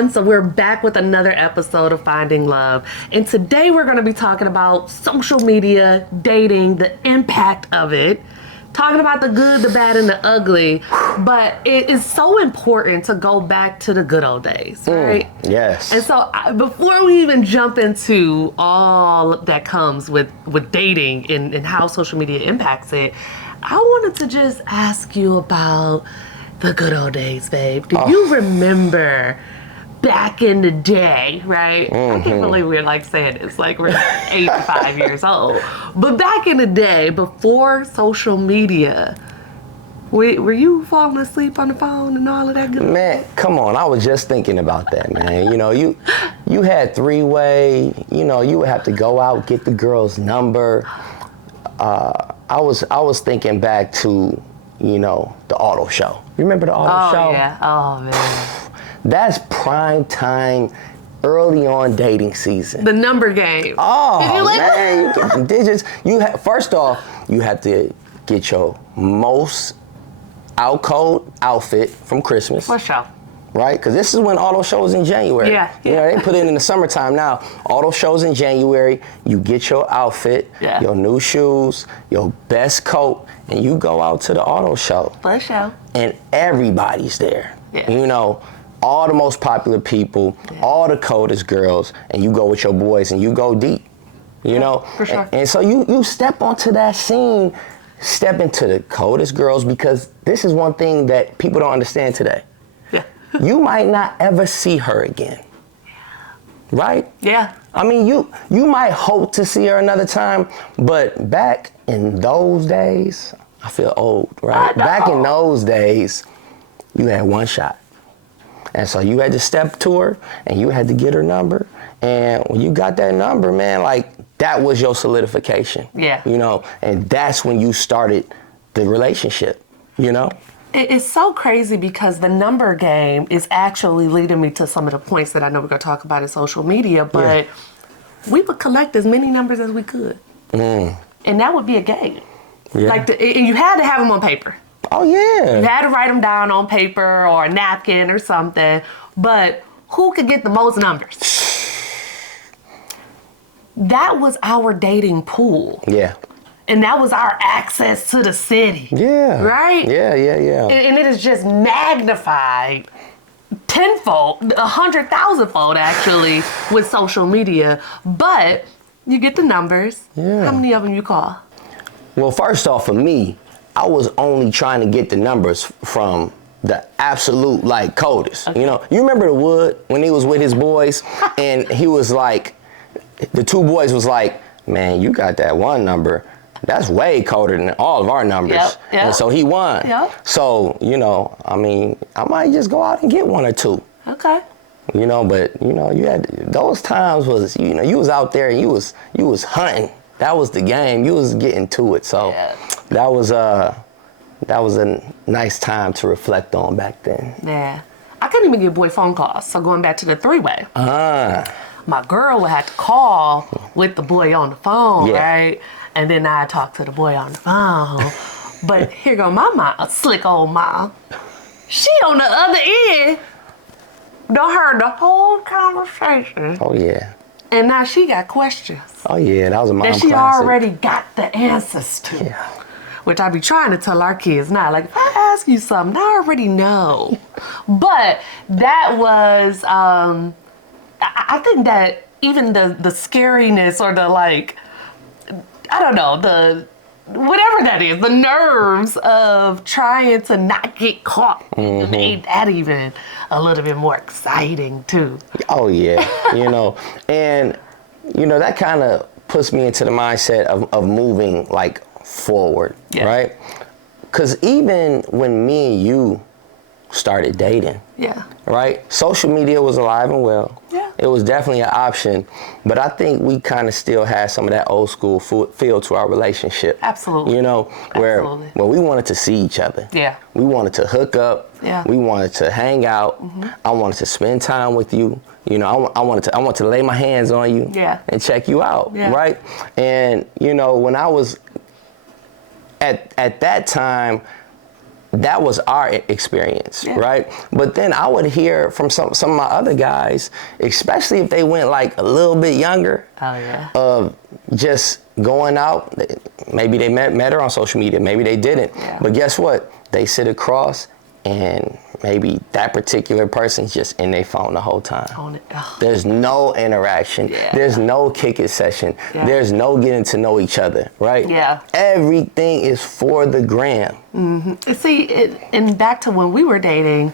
everyone. So we're back with another episode of Finding Love. And today we're going to be talking about social media, dating, the impact of it, talking about the good, the bad, and the ugly. But it is so important to go back to the good old days, right? Yes. And so before we even jump into all that comes with dating and how social media impacts it, I wanted to just ask you about the good old days, babe. Do you remember back in the day, right? I can't believe we're like saying this, like we're 85 years old. But back in the day, before social media, were you falling asleep on the phone and all of that good? Man, come on. I was just thinking about that, man. You know, you had three-way, you know, you would have to go out, get the girl's number. I was thinking back to, you know, the auto show. You remember the auto show? Oh, yeah. Oh, man. That's prime time, early on dating season. The number game. Oh, Did you like man, you get the digits. First off, you have to get your most out-code outfit from Christmas. For sure. Right? Because this is when auto shows in January. Yeah. You know, they put it in the summertime now. Auto shows in January, you get your outfit, your new shoes, your best coat, and you go out to the auto show. For sure. And everybody's there. Yeah. You know, all the most popular people, all the coldest girls, and you go with your boys and you go deep. You know? For sure. And so you step onto that scene, step into the coldest girls, because this is one thing that people don't understand today. Yeah. You might not ever see her again. Right? Yeah. I mean, you might hope to see her another time, but back in those days, I feel old, right? Back in those days, you had one shot. And so you had to step to her and you had to get her number. And when you got that number, man, like that was your solidification. Yeah. You know, and that's when you started the relationship, you know? It's so crazy because the number game is actually leading me to some of the points that I know we're going to talk about in social media, but we would collect as many numbers as we could. And that would be a game. Yeah. Like, and you had to have them on paper. Oh, yeah. You had to write them down on paper or a napkin or something, but who could get the most numbers? That was our dating pool. Yeah. And that was our access to the city. Yeah. Right? Yeah. And it is just magnified tenfold, 100,000-fold actually, with social media. But you get the numbers. Yeah. How many of them you call? Well, first off, for me, I was only trying to get the numbers from the absolute, like, coldest. Okay. You know, you remember the Wood when he was with his boys and he was like, the two boys was like, man, you got that one number. That's way colder than all of our numbers. Yep. And so he won. Yep. So, you know, I mean, I might just go out and get one or two. Okay. You know, but, you know, you had, those times was, you know, you was out there and you was hunting. That was the game. You was getting to it. So that was a nice time to reflect on back then. Yeah. I couldn't even get boy phone calls. So going back to the three-way. My girl would have to call with the boy on the phone, right? And then I'd talk to the boy on the phone. But here go my mom, slick old mom. She on the other end done heard the whole conversation. Oh, yeah. And now she got questions. Oh, yeah, that was a mom that she classic. already got the answers to. Yeah. Which I be trying to tell our kids now. Like, if I ask you something, I already know. But that was, I think that even the scariness or the, like, I don't know, the whatever that is, the nerves of trying to not get caught made that even a little bit more exciting too. Oh yeah, you know, and you know that kind of puts me into the mindset of moving like forward, right? Because even when me and you started dating, right, social media was alive and well. It was definitely an option, but I think we kind of still had some of that old school feel to our relationship. Absolutely. You know, where we wanted to see each other. Yeah. We wanted to hook up. Yeah. We wanted to hang out. I wanted to spend time with you. You know, I wanted to lay my hands on you. And check you out. Right. And you know, when I was at that time, that was our experience, right? But then I would hear from some of my other guys, especially if they went like a little bit younger, of just going out. Maybe they met her on social media, maybe they didn't. But guess what? They sit across and maybe that particular person's just in their phone the whole time. There's no interaction. There's no kick it session. There's no getting to know each other, right? Everything is for the gram. See, and back to when we were dating,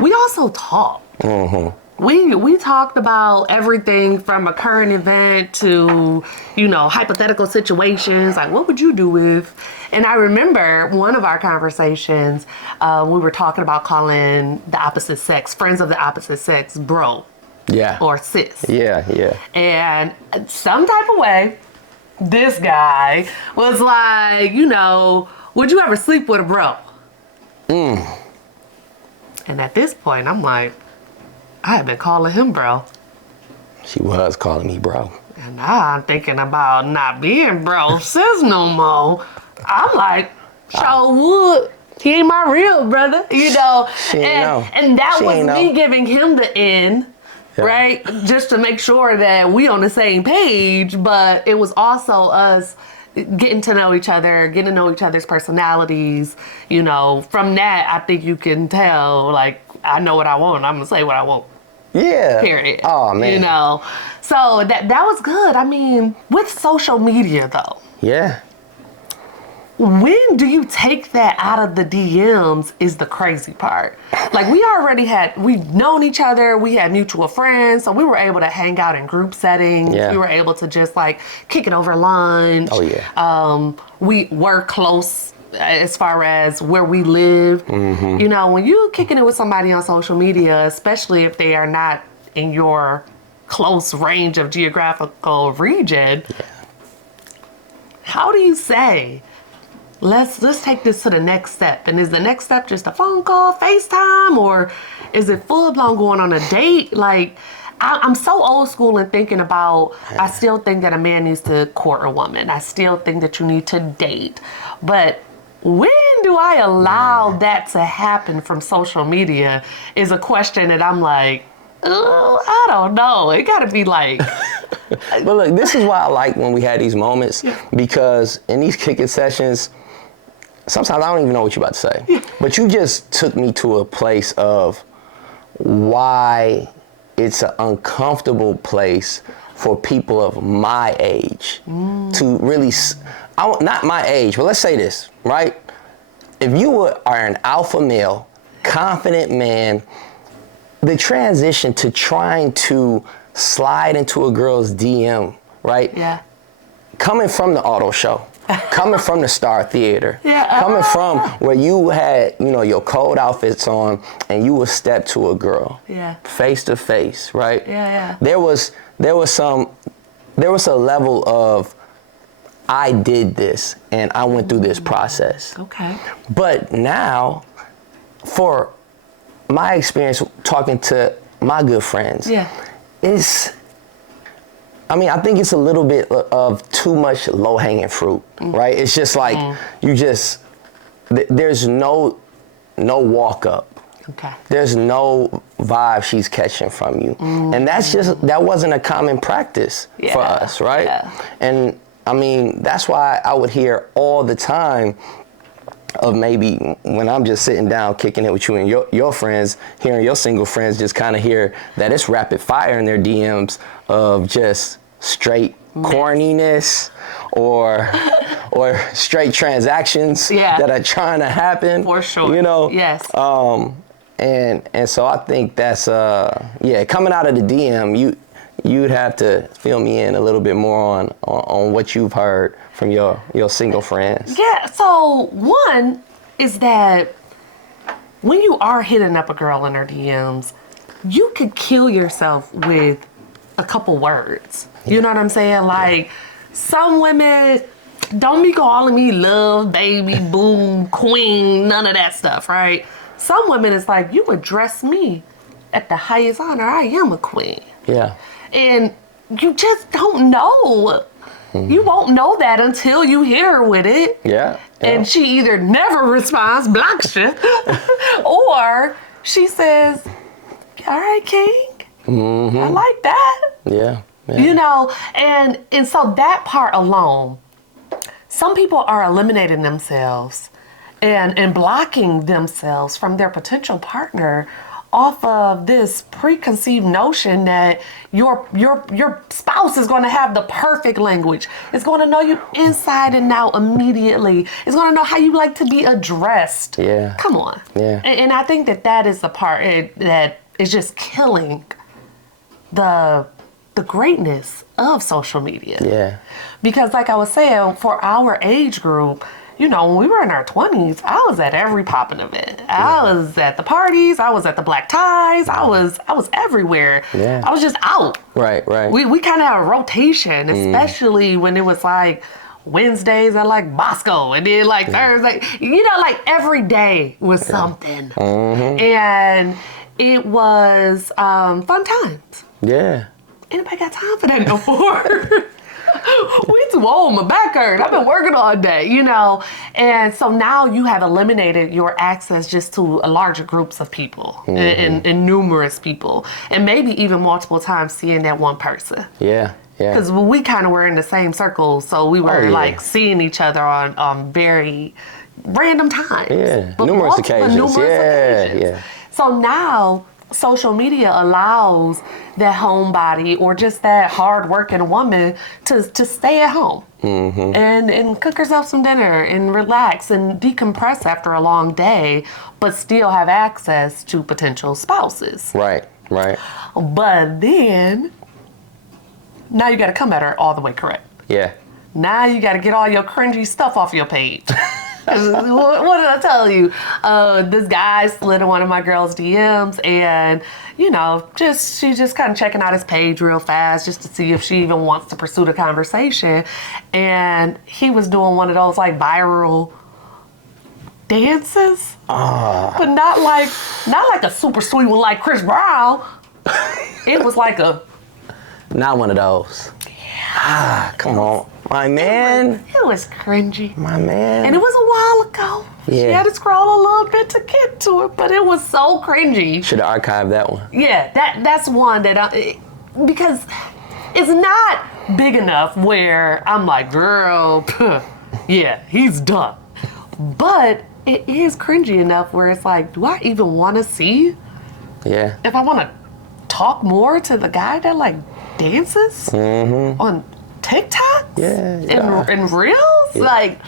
we also talked. We talked about everything from a current event to, you know, hypothetical situations, like what would you do if? And I remember one of our conversations, we were talking about calling the opposite sex, friends of the opposite sex, bro. Or sis. And some type of way, this guy was like, you know, would you ever sleep with a bro? And at this point, I'm like, I had been calling him bro. She was calling me bro. And now I'm thinking about not being bro sis no more. I'm like, would. He ain't my real brother, you know. And that was me giving him the in, right? Just to make sure that we on the same page. But it was also us getting to know each other, getting to know each other's personalities. You know, from that, I think you can tell, like, I know what I want. I'm going to say what I want. Period. Oh, man. You know, so that was good. I mean, with social media, though. When do you take that out of the DMs is the crazy part. Like, we've known each other. We had mutual friends. So we were able to hang out in group settings. We were able to just, like, kick it over lunch. We were close as far as where we live. You know, when you're kicking it with somebody on social media, especially if they are not in your close range of geographical region, how do you say, let's take this to the next step? And is the next step just a phone call, FaceTime, or is it full blown going on a date? Like, I'm so old school in thinking about, I still think that a man needs to court a woman. I still think that you need to date. But when do I allow that to happen from social media is a question that I'm like, I don't know. It got to be like. But look, this is why I like when we had these moments, because in these kicking sessions, sometimes I don't even know what you're about to say. But you just took me to a place of why it's an uncomfortable place for people of my age to really, not my age, but let's say this, right? If you are an alpha male, confident man, the transition to trying to slide into a girl's DM, right? Coming from the auto show, coming from the Star Theater, coming from where you had, you know, your cold outfits on and you would step to a girl, face to face, right? There was a level of, I did this and I went through this process. But now, for my experience talking to my good friends, I think it's a little bit of too much low-hanging fruit, right? It's just like, there's no walk up. There's no vibe she's catching from you. And that wasn't a common practice for us, right? And I mean, that's why I would hear all the time of maybe when I'm just sitting down kicking it with you and your friends, hearing your single friends just kind of hear that it's rapid fire in their DMs of just straight corniness or straight transactions that are trying to happen. For sure. You know? And so I think that's coming out of the DM, you'd have to fill me in a little bit more on what you've heard from your single friends. So one is that when you are hitting up a girl in her DMs, you could kill yourself with a couple words. You know what I'm saying? Like, some women don't be calling me love, baby, boom, queen, none of that stuff, right? Some women, it's like, you address me at the highest honor. I am a queen. And you just don't know You won't know that until you hear her with it. Yeah. And she either never responds, blocks you, or she says, all right, King, I like that. Yeah. You know, and so that part alone, some people are eliminating themselves and blocking themselves from their potential partner off of this preconceived notion that your spouse is going to have the perfect language. It's going to know you inside and out immediately. It's going to know how you like to be addressed. Yeah. Come on. Yeah. And I think that is the part that is just killing the greatness of social media. Yeah. Because like I was saying, for our age group, you know, when we were in our 20s, I was at every popping event. I was at the parties. I was at the black ties. I was everywhere. Yeah. I was just out. Right. We kind of had a rotation, especially when it was like Wednesdays at like Bosco, and then like Thursday. You know, like every day was something, and it was fun times. Yeah. Anybody got time for that no more? We too old, my back hurt. I've been working all day, you know. And so now you have eliminated your access just to larger groups of people and numerous people. And maybe even multiple times seeing that one person. Yeah. Because we kind of were in the same circle, so we were like seeing each other on very random times. Yeah, But numerous multiple- occasions. occasions. Yeah. So now social media allows that homebody or just that hard-working woman to stay at home and cook herself some dinner and relax and decompress after a long day, but still have access to potential spouses. Right. But then, now you got to come at her all the way correct. Yeah. Now you got to get all your cringy stuff off your page. What did I tell you? This guy slid in one of my girls' DMs, and you know, she's just kind of checking out his page real fast just to see if she even wants to pursue the conversation. And he was doing one of those like viral dances, but not like a super sweet one like Chris Brown. It was like Not one of those. Come on. My man. It was cringy. My man. And it was a while ago. Yeah. She had to scroll a little bit to get to it, but it was so cringy. Should have archived that one. Yeah, that's one that because it's not big enough where I'm like, girl, yeah, he's done. But it is cringy enough where it's like, do I even want to see? Yeah. If I want to talk more to the guy that like dances on TikTok? Yeah. And Reels? Like,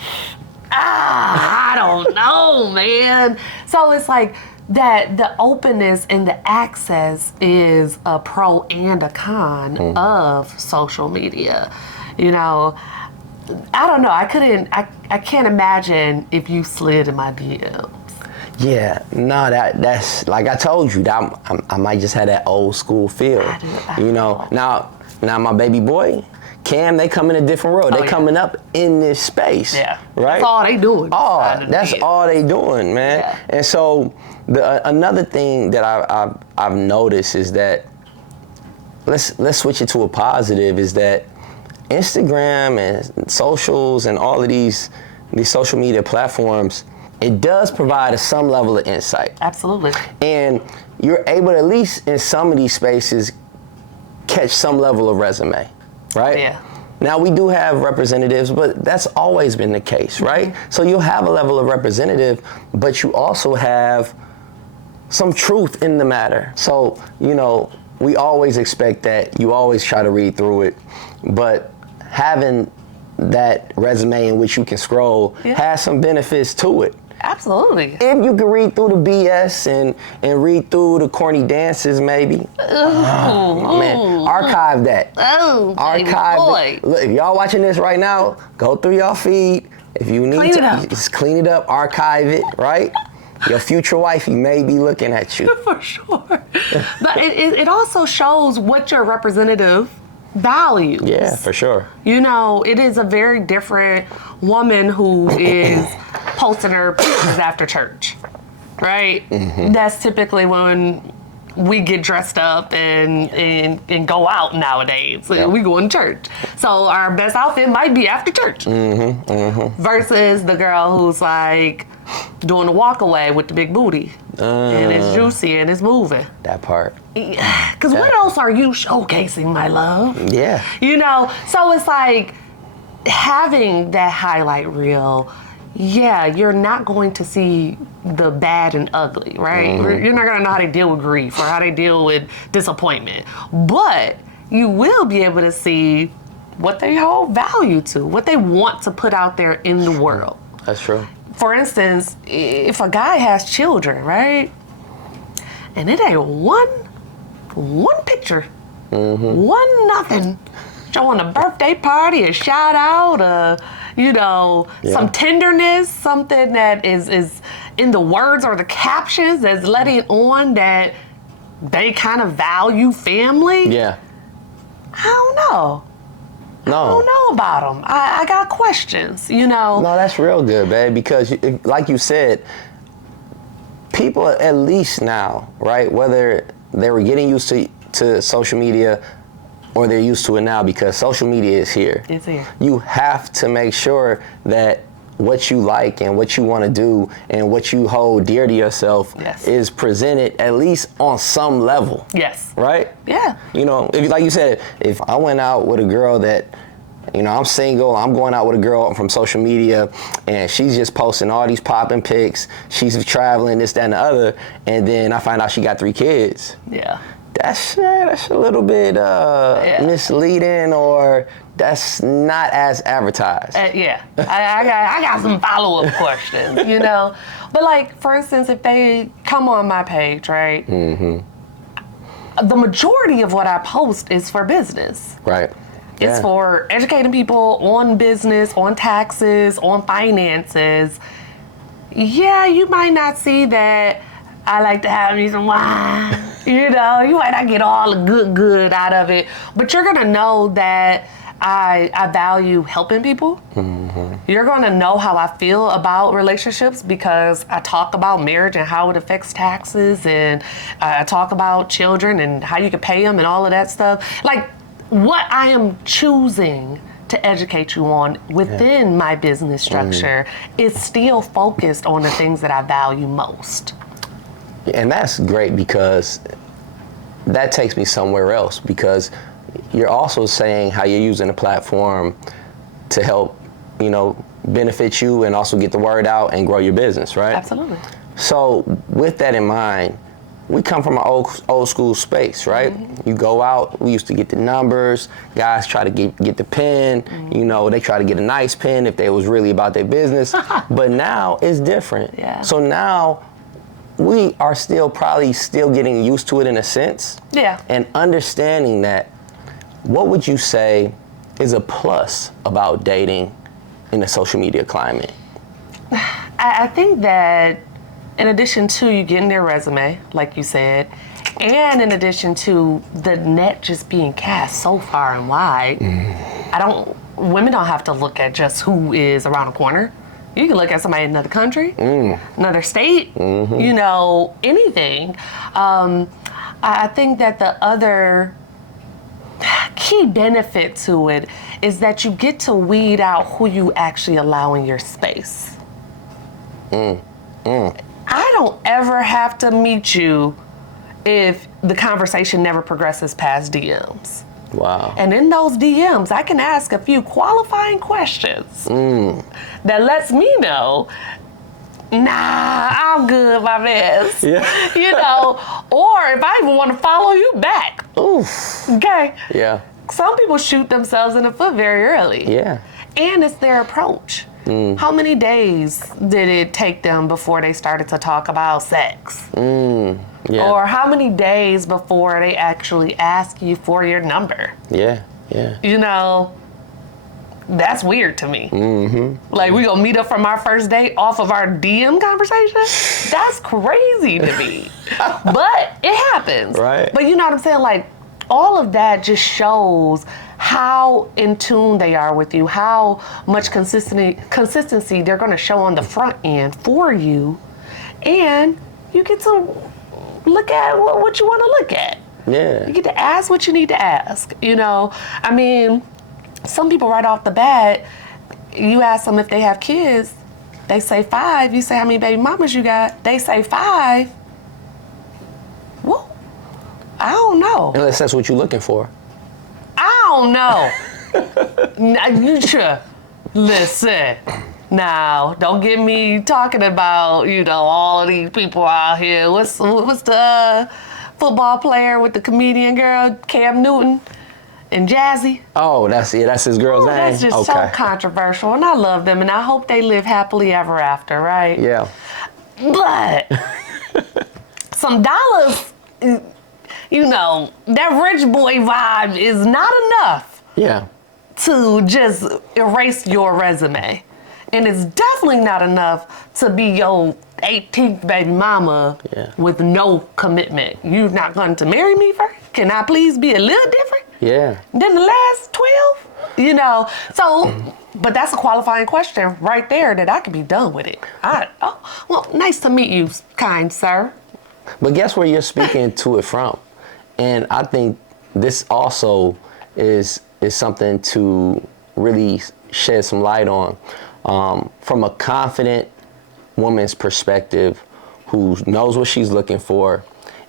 I don't know, man. So it's like that the openness and the access is a pro and a con of social media. You know, I don't know. I can't imagine if you slid in my DMs. Yeah, no, that's like I told you, that I might just have that old school feel. You know, now my baby boy, Cam, they come in a different world. They coming up in this space. Yeah. Right? That's all they doing. That's all they doing, man. Yeah. And so another thing that I've noticed is that let's switch it to a positive, is that Instagram and socials and all of these social media platforms, it does provide some level of insight. Absolutely. And you're able to, at least in some of these spaces, catch some level of resume, right? Yeah. Now, we do have representatives, but that's always been the case, right? So you'll have a level of representative, but you also have some truth in the matter. So, you know, we always expect that. You always try to read through it, but having that resume in which you can scroll has some benefits to it. Absolutely. If you can read through the BS and read through the corny dances, maybe. Oh, man. Archive that. Oh, Archive it. Look, if y'all watching this right now, go through your feed. If you need to, just clean it up, archive it, right? Your future wifey may be looking at you. For sure. But it also shows what your representative values. Yeah, for sure. You know, it is a very different woman who is posting her pictures after church, right? That's typically when we get dressed up and go out nowadays. We go in church. So our best outfit might be after church. Versus the girl who's like doing the walk away with the big booty. And it's juicy and it's moving. That part. Because what else are you showcasing, my love? Yeah. You know, so it's like having that highlight reel. Yeah, you're not going to see the bad and ugly, right? You're not going to know how they deal with grief or how they deal with disappointment. But you will be able to see what they hold value to, what they want to put out there in the world. That's true. For instance, if a guy has children, right? And it ain't one picture, one nothing, showing a birthday party, a shout out, some tenderness, something that is in the words or the captions that's letting on that they kind of value family. Yeah. I don't know. No. I don't know about them. I got questions, No, that's real good, babe, because like you said, people at least now, right, whether they were getting used to social media or they're used to it now because social media is here. It's here. You have to make sure that what you like and what you want to do and what you hold dear to yourself is presented at least on some level. Yes. Right? Yeah. If, like you said, if I went out with a girl that, I'm single, I'm going out with a girl from social media and she's just posting all these popping pics, she's traveling, this, that, and the other, and then I find out she got 3 kids. Yeah. That's a little bit misleading, or that's not as advertised. Yeah, I got some follow-up questions, But like, for instance, if they come on my page, right? The majority of what I post is for business. Right. It's for educating people on business, on taxes, on finances. Yeah, you might not see that I like to have me some wine. You might not get all the good out of it, but you're gonna know that I value helping people. You're gonna know how I feel about relationships because I talk about marriage and how it affects taxes, and I talk about children and how you can pay them and all of that stuff. Like, what I am choosing to educate you on within my business structure is still focused on the things that I value most. And that's great because that takes me somewhere else, because you're also saying how you're using the platform to help, benefit you and also get the word out and grow your business, right? Absolutely. So with that in mind, we come from an old school space, right? You go out, we used to get the numbers, guys try to get the pen, they try to get a nice pen if they was really about their business, but now it's different. Yeah. So now we are probably still getting used to it in a sense. Yeah. And understanding that, what would you say is a plus about dating in the social media climate? I think that in addition to you getting their resume, like you said, and in addition to the net just being cast so far and wide, women don't have to look at just who is around the corner. You can look at somebody in another country, another state, anything. I think that the other key benefit to it is that you get to weed out who you actually allow in your space. I don't ever have to meet you if the conversation never progresses past DMs. Wow. And in those DMs, I can ask a few qualifying questions that lets me know, nah, I'm good, my best. Yeah. Or if I even want to follow you back. Oof. Okay. Yeah. Some people shoot themselves in the foot very early. Yeah. And it's their approach. How many days did it take them before they started to talk about sex? Yeah. Or how many days before they actually ask you for your number? Yeah, yeah. That's weird to me. Like, we gonna meet up from our first date off of our DM conversation? That's crazy to me. But it happens. Right. But you know what I'm saying? Like, all of that just shows how in tune they are with you, how much consistency they're gonna show on the front end for you, and you get to look at what you want to look at. Yeah. You get to ask what you need to ask. I mean, some people right off the bat, you ask them if they have kids, they say 5. You say, how many baby mamas you got? They say 5. Well, I don't know. Unless that's what you're looking for. I don't know. Now, you sure? Listen. Now, don't get me talking about, all of these people out here. What's the football player with the comedian girl, Cam Newton and Jazzy? Oh, that's his girl's name? That's just so controversial, and I love them, and I hope they live happily ever after, right? Yeah. But some dollars, that rich boy vibe is not enough. Yeah. To just erase your resume. And it's definitely not enough to be your 18th baby mama with no commitment. You're not going to marry me first? Can I please be a little different? Yeah. Than the last 12? So, but that's a qualifying question right there that I could be done with it. Well, nice to meet you, kind sir. But guess where you're speaking to it from? And I think this also is something to really shed some light on. From a confident woman's perspective who knows what she's looking for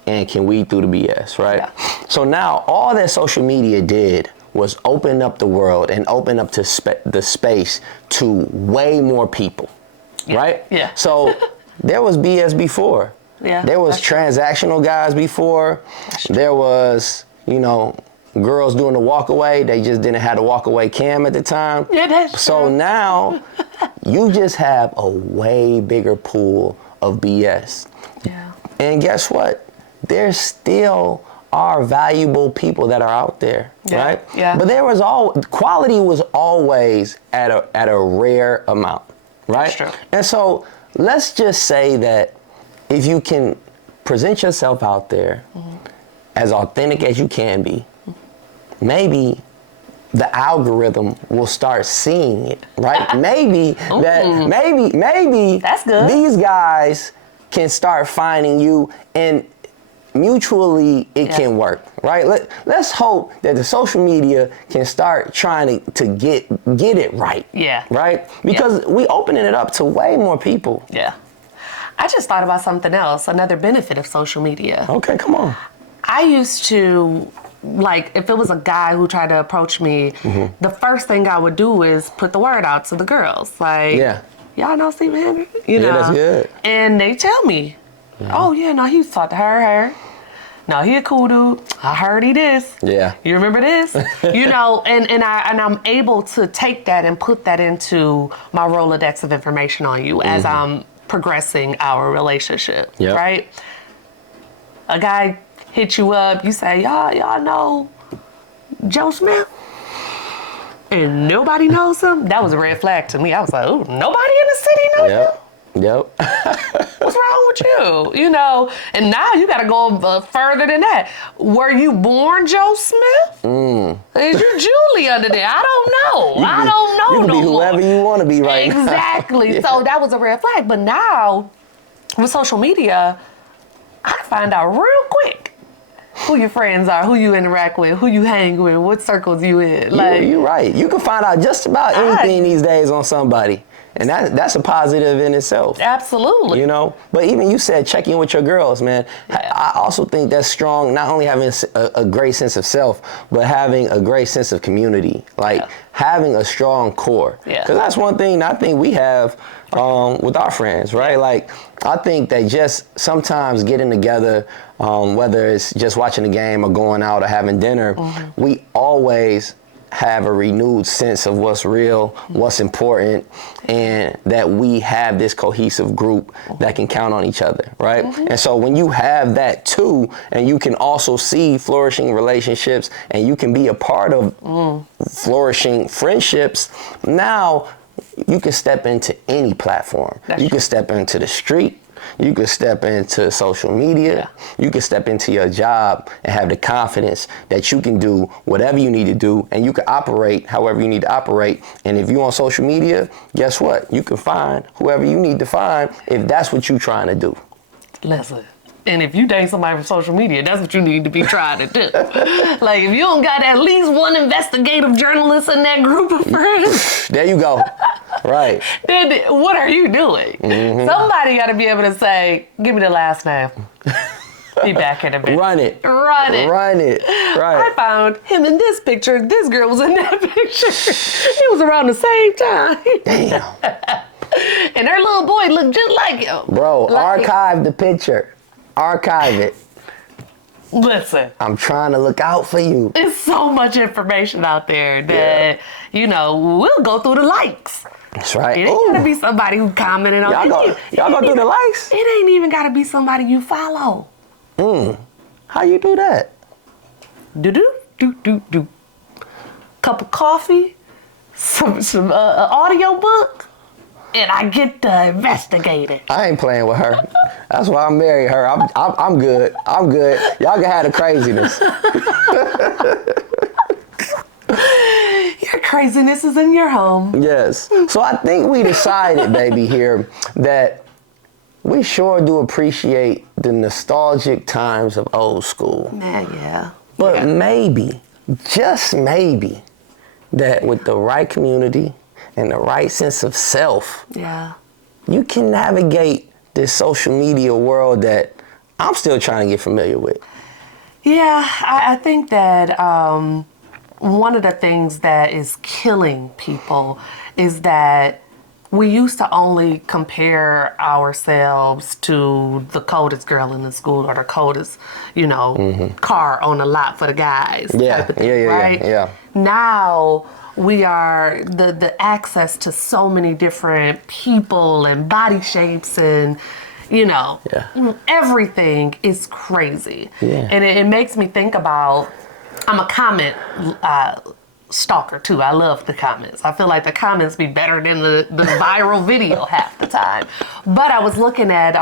and can weed through the BS, right? Yeah. So now all that social media did was open up the world and open up to the space to way more people, right? Yeah. So there was BS before. Yeah. There was transactional guys before. There was, girls doing the walk away. They just didn't have the walk away cam at the time. Yeah, that's so true. Now you just have a way bigger pool of BS. Yeah. And guess what? There still are valuable people that are out there, right? Yeah. But quality was always at a rare amount, right? That's true. And so let's just say that if you can present yourself out there as authentic as you can be, maybe the algorithm will start seeing it, right? Maybe that's good. These guys can start finding you, and mutually it can work, right? Let's hope that the social media can start trying to get it right. Yeah. Right? Because we opening it up to way more people. Yeah. I just thought about something else, another benefit of social media. Okay, come on. I used to, if it was a guy who tried to approach me, the first thing I would do is put the word out to the girls. Y'all know Stephen Henry? Yeah, that's good. And they tell me, oh, yeah, no, he was talking to her. No, he a cool dude. I heard he this. Yeah. You remember this? And I'm able to take that and put that into my Rolodex of information on you as I'm progressing our relationship, right? A guy hit you up, you say, y'all know Joe Smith? And nobody knows him? That was a red flag to me. I was like, oh, nobody in the city knows him? Yep. What's wrong with you? And now you got to go further than that. Were you born Joe Smith? Is you Julie under there? I don't know. I don't know. You can be whoever you want to be right now. Exactly. So that was a red flag. But now, with social media, I find out real quick who your friends are, who you interact with, who you hang with, what circles you in. You're right. You can find out just about anything these days on somebody. And that's a positive in itself. Absolutely. But even you said check in with your girls, man. Yeah. I also think that's strong, not only having a great sense of self, but having a great sense of community. Having a strong core. Because that's one thing I think we have with our friends, right? I think that just sometimes getting together, whether it's just watching a game or going out or having dinner, we always have a renewed sense of what's real, what's important, and that we have this cohesive group that can count on each other, right? And so when you have that too, and you can also see flourishing relationships, and you can be a part of flourishing friendships, now you can step into any platform. You can step into the street. You can step into social media. You can step into your job and have the confidence that you can do whatever you need to do, and you can operate however you need to operate. And if you're on social media, guess what? You can find whoever you need to find if that's what you're trying to do. Listen, And if you date somebody from social media, that's what you need to be trying to do. Like, if you don't got at least one investigative journalist in that group of friends. There you go. Right. Then what are you doing? Somebody got to be able to say, give me the last name. Be back in a minute. Run it. Run it. Run it. Right. I found him in this picture. This girl was in that picture. It was around the same time. Damn. And her little boy looked just like him. Like, archive the picture. Archive it. Listen. I'm trying to look out for you. There's so much information out there that, we'll go through the likes. That's right. It ain't gotta be somebody who commented on it. Y'all go through the likes? It ain't even gotta be somebody you follow. How you do that? Do. Cup of coffee, some audio book, and I get to investigate it. I ain't playing with her. That's why I married her. I'm good. I'm good. Y'all can have the craziness. Your craziness is in your home. Yes. So I think we decided, baby, here that we sure do appreciate the nostalgic times of old school. Yeah. But maybe, just maybe, that with the right community and the right sense of self, you can navigate this social media world that I'm still trying to get familiar with. Yeah, I think that one of the things that is killing people is that we used to only compare ourselves to the coldest girl in the school or the coldest, car on the lot for the guys. Yeah. Now we are the access to so many different people and body shapes and everything is crazy. Yeah. And it makes me think about, I'm a comment stalker too. I love the comments. I feel like the comments be better than the viral video half the time. But I was looking at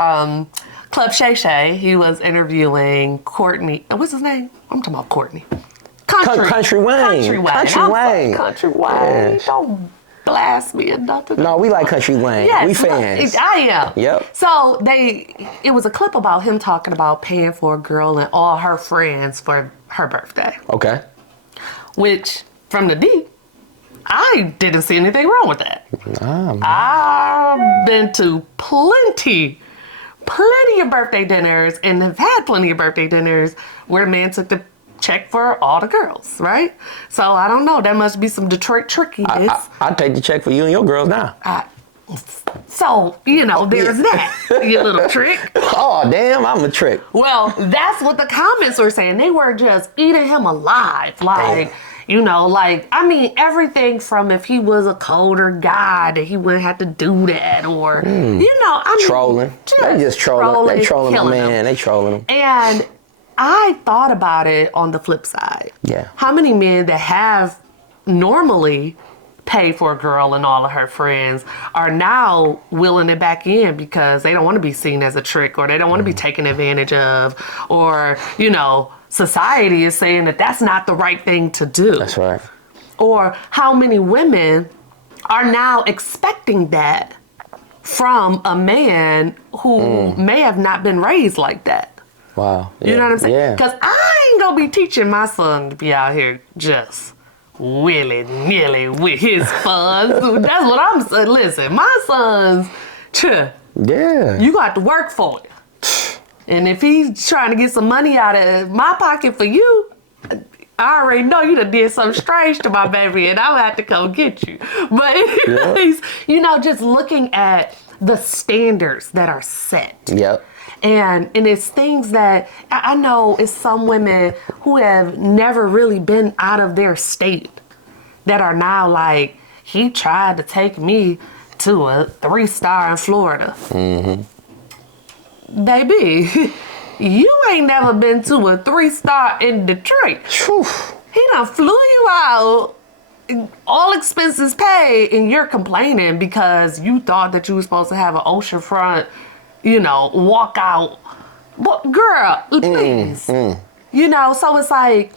Club Shay Shay. He was interviewing Courtney. What's his name? I'm talking about Courtney. Country Wayne. Country Wayne. Don't blast me or nothing. No, we like Country Wayne. Yes, we fans. I am. Yep. So it was a clip about him talking about paying for a girl and all her friends for her birthday. Okay. Which, from the deep, I didn't see anything wrong with that. I've been to plenty of birthday dinners and have had plenty of birthday dinners where a man took the check for all the girls, right? So I don't know. That must be some Detroit trickiness. I'll take the check for you and your girls now. So, there's that, you little trick. Oh, damn, I'm a trick. Well, that's what the comments were saying. They were just eating him alive. Like, everything from if he was a colder guy that he wouldn't have to do that or, trolling. They just trolling. They trolling my man. They trolling him. And I thought about it on the flip side. Yeah. How many men that have normally paid for a girl and all of her friends are now wheeling it back in because they don't want to be seen as a trick or they don't want to be taken advantage of or, society is saying that that's not the right thing to do. That's right. Or how many women are now expecting that from a man who may have not been raised like that. Wow. Yeah. You know what I'm saying? Yeah. Because I ain't gonna be teaching my son to be out here just willy-nilly with his funds. That's what I'm saying. Listen, my son's, you got to work for it. And if he's trying to get some money out of my pocket for you, I already know you done did something strange to my baby and I'll have to come get you. But anyways, just looking at the standards that are set. Yep. And it's things that I know it's some women who have never really been out of their state that are now like, he tried to take me to a 3-star in Florida. Baby, you ain't never been to a 3-star in Detroit. He done flew you out, all expenses paid, and you're complaining because you thought that you were supposed to have an oceanfront walk out. But girl, please. So it's like,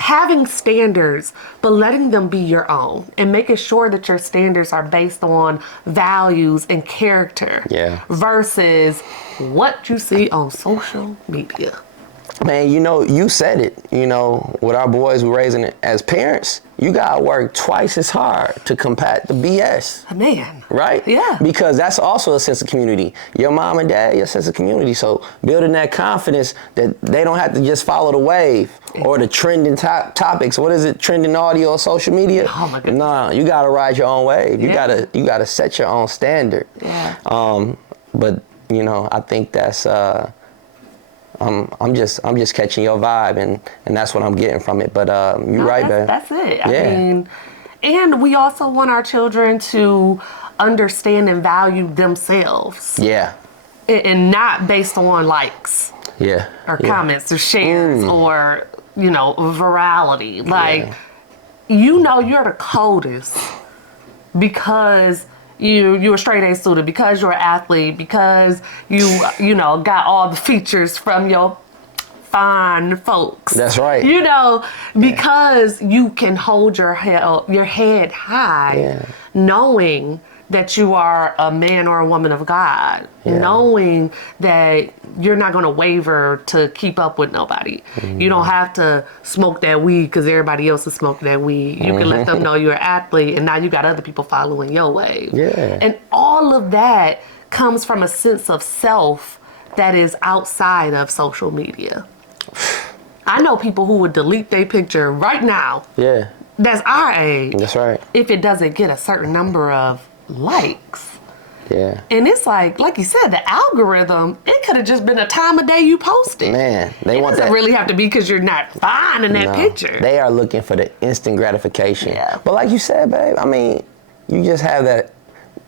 having standards, but letting them be your own and making sure that your standards are based on values and character versus what you see on social media. Man, you said it. With our boys we're raising as parents, you gotta work twice as hard to combat the BS. Man. Right? Yeah. Because that's also a sense of community. Your mom and dad, your sense of community. So building that confidence that they don't have to just follow the wave or the trending topics. What is it? Trending audio on social media? Oh my goodness. No, you gotta ride your own wave. You gotta set your own standard. Yeah. But I think that's I'm just catching your vibe, and that's what I'm getting from it. But you're right, babe. That's it. I mean, and we also want our children to understand and value themselves. Yeah. And not based on likes. Yeah. Or comments or shares or, virality. Like, you're the coldest because you're a straight A student, because you're an athlete, because you got all the features from your fine folks. That's right. Because you can hold your head high, knowing that you are a man or a woman of God, knowing that you're not going to waver to keep up with nobody. You don't have to smoke that weed because everybody else is smoking that weed. You can let them know you're an athlete, and now you got other people following your way. Yeah. And all of that comes from a sense of self that is outside of social media. I know people who would delete their picture right now. Yeah. That's our age. That's right. If it doesn't get a certain number of likes. Yeah. And it's like you said, the algorithm, it could have just been a time of day you posted. Man, they want that. It doesn't really have to be because you're not finding that picture. They are looking for the instant gratification. Yeah. But like you said, babe, I mean, you just have that.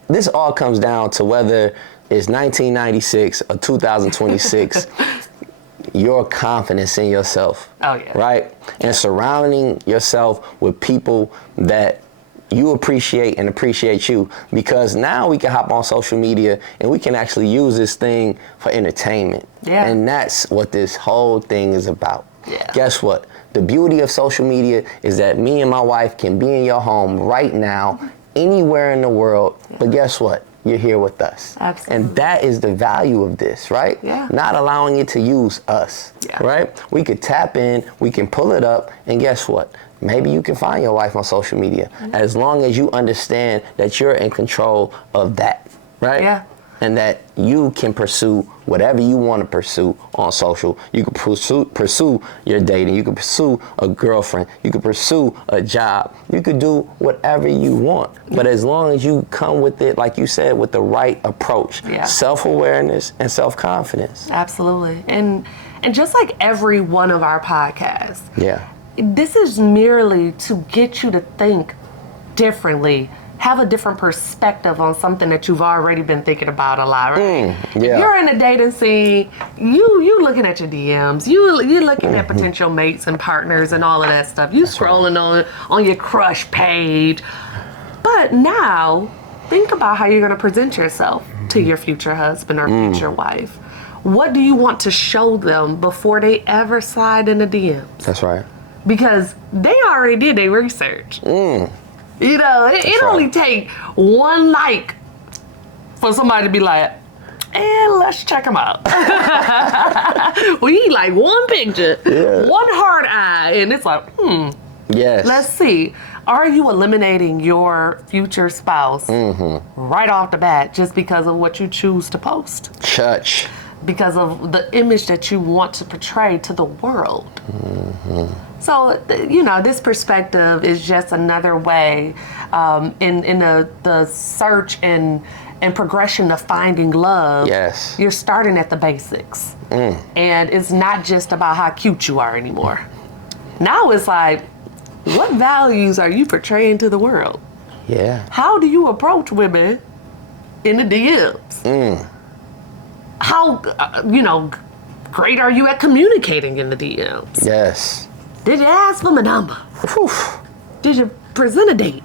This all comes down to whether it's 1996 or 2026. Your confidence in yourself. Oh, yeah. Right? And surrounding yourself with people that you appreciate and appreciate you, because now we can hop on social media and we can actually use this thing for entertainment. Yeah. And that's what this whole thing is about. Yeah. Guess what? The beauty of social media is that me and my wife can be in your home right now, anywhere in the world. But guess what? You're here with us. Absolutely. And that is the value of this, right? Yeah. Not allowing it to use us, Yeah. right? We could tap in, we can pull it up, and guess what? Maybe you can find your wife on social media, as long as you understand that you're in control of that, right? Yeah. And that you can pursue whatever you want to pursue on social. You can pursue your dating. You can pursue a girlfriend. You can pursue a job. You could do whatever you want. But as long as you come with it, like you said, with the right approach, self-awareness and self-confidence. Absolutely. And just like every one of our podcasts, this is merely to get you to think differently, have a different perspective on something that you've already been thinking about a lot, right? If you're in a dating scene, you looking at your DMs, you looking at potential mates and partners and all of that stuff. You scrolling on your crush page. But now, think about how you're going to present yourself to your future husband or future wife. What do you want to show them before they ever slide in the DMs? That's right. Because they already did their research. It only take one like for somebody to be like, let's check them out. We like one picture, one hard eye, and it's like, Yes. Let's see. Are you eliminating your future spouse right off the bat just because of what you choose to post? Church. Because of the image that you want to portray to the world. So, this perspective is just another way in the search and progression of finding love. Yes. You're starting at the basics. And it's not just about how cute you are anymore. Now it's like, what values are you portraying to the world? Yeah. How do you approach women in the DMs? How, great are you at communicating in the DMs? Yes. Did you ask them a number? Whew. Did you present a date?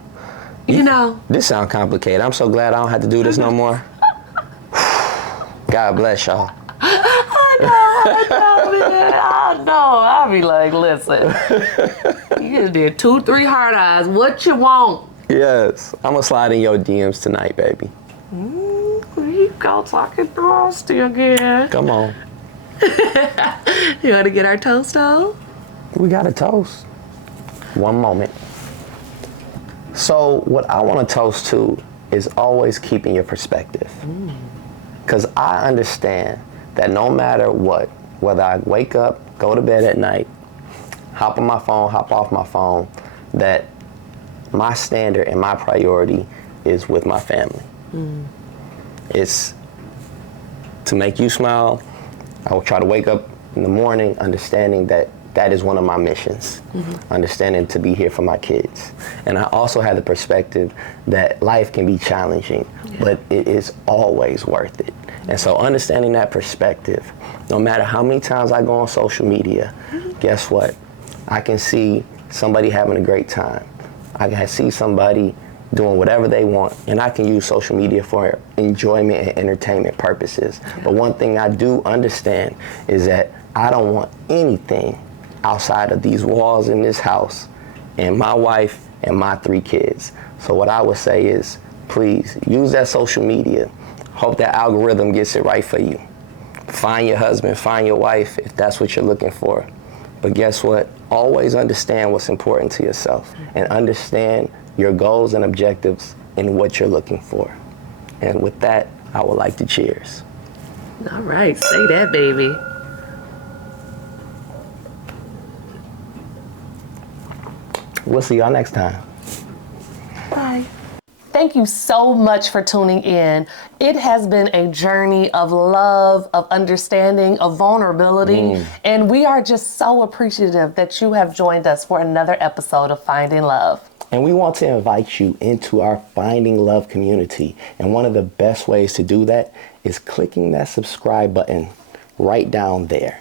This sounds complicated. I'm so glad I don't have to do this no more. God bless y'all. I I know, man. I know. I'll be like, listen, you just did 2, 3 hard eyes. What you want? Yes. I'm going to slide in your DMs tonight, baby. Here you go, talking thirsty again. Come on. You want to get our toast on? We got a toast. One moment. So what I want to toast to is always keeping your perspective. Because I understand that no matter what, whether I wake up, go to bed at night, hop on my phone, hop off my phone, that my standard and my priority is with my family. It's to make you smile. I will try to wake up in the morning understanding that that is one of my missions, understanding to be here for my kids. And I also have the perspective that life can be challenging, but it is always worth it. And so understanding that perspective, no matter how many times I go on social media, guess what? I can see somebody having a great time. I can see somebody doing whatever they want, and I can use social media for enjoyment and entertainment purposes. But one thing I do understand is that I don't want anything outside of these walls in this house and my wife and my 3 kids. So what I would say is, please use that social media. Hope that algorithm gets it right for you. Find your husband, find your wife if that's what you're looking for. But guess what? Always understand what's important to yourself and understand your goals and objectives and what you're looking for. And with that, I would like to cheers. All right, say that, baby. We'll see y'all next time. Bye. Thank you so much for tuning in. It has been a journey of love, of understanding, of vulnerability, and we are just so appreciative that you have joined us for another episode of Finding Love. And we want to invite you into our Finding Love community. And one of the best ways to do that is clicking that subscribe button right down there.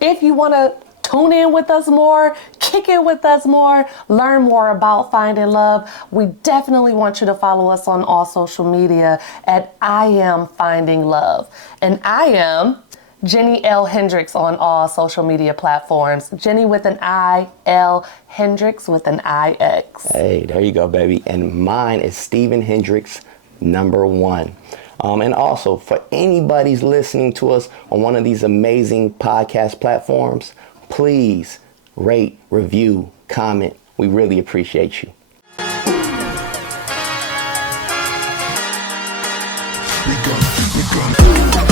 If you want to tune in with us more, kick it with us more, learn more about Finding Love, we definitely want you to follow us on all social media at I Am Finding Love. And I am Jenni L. Hendricks on all social media platforms. Jenni with an I, L. Hendricks with an IX. Hey, there you go, baby. And mine is Stephen Hendricks, #1. And also, for anybody's listening to us on one of these amazing podcast platforms, please rate, review, comment. We really appreciate you. We gonna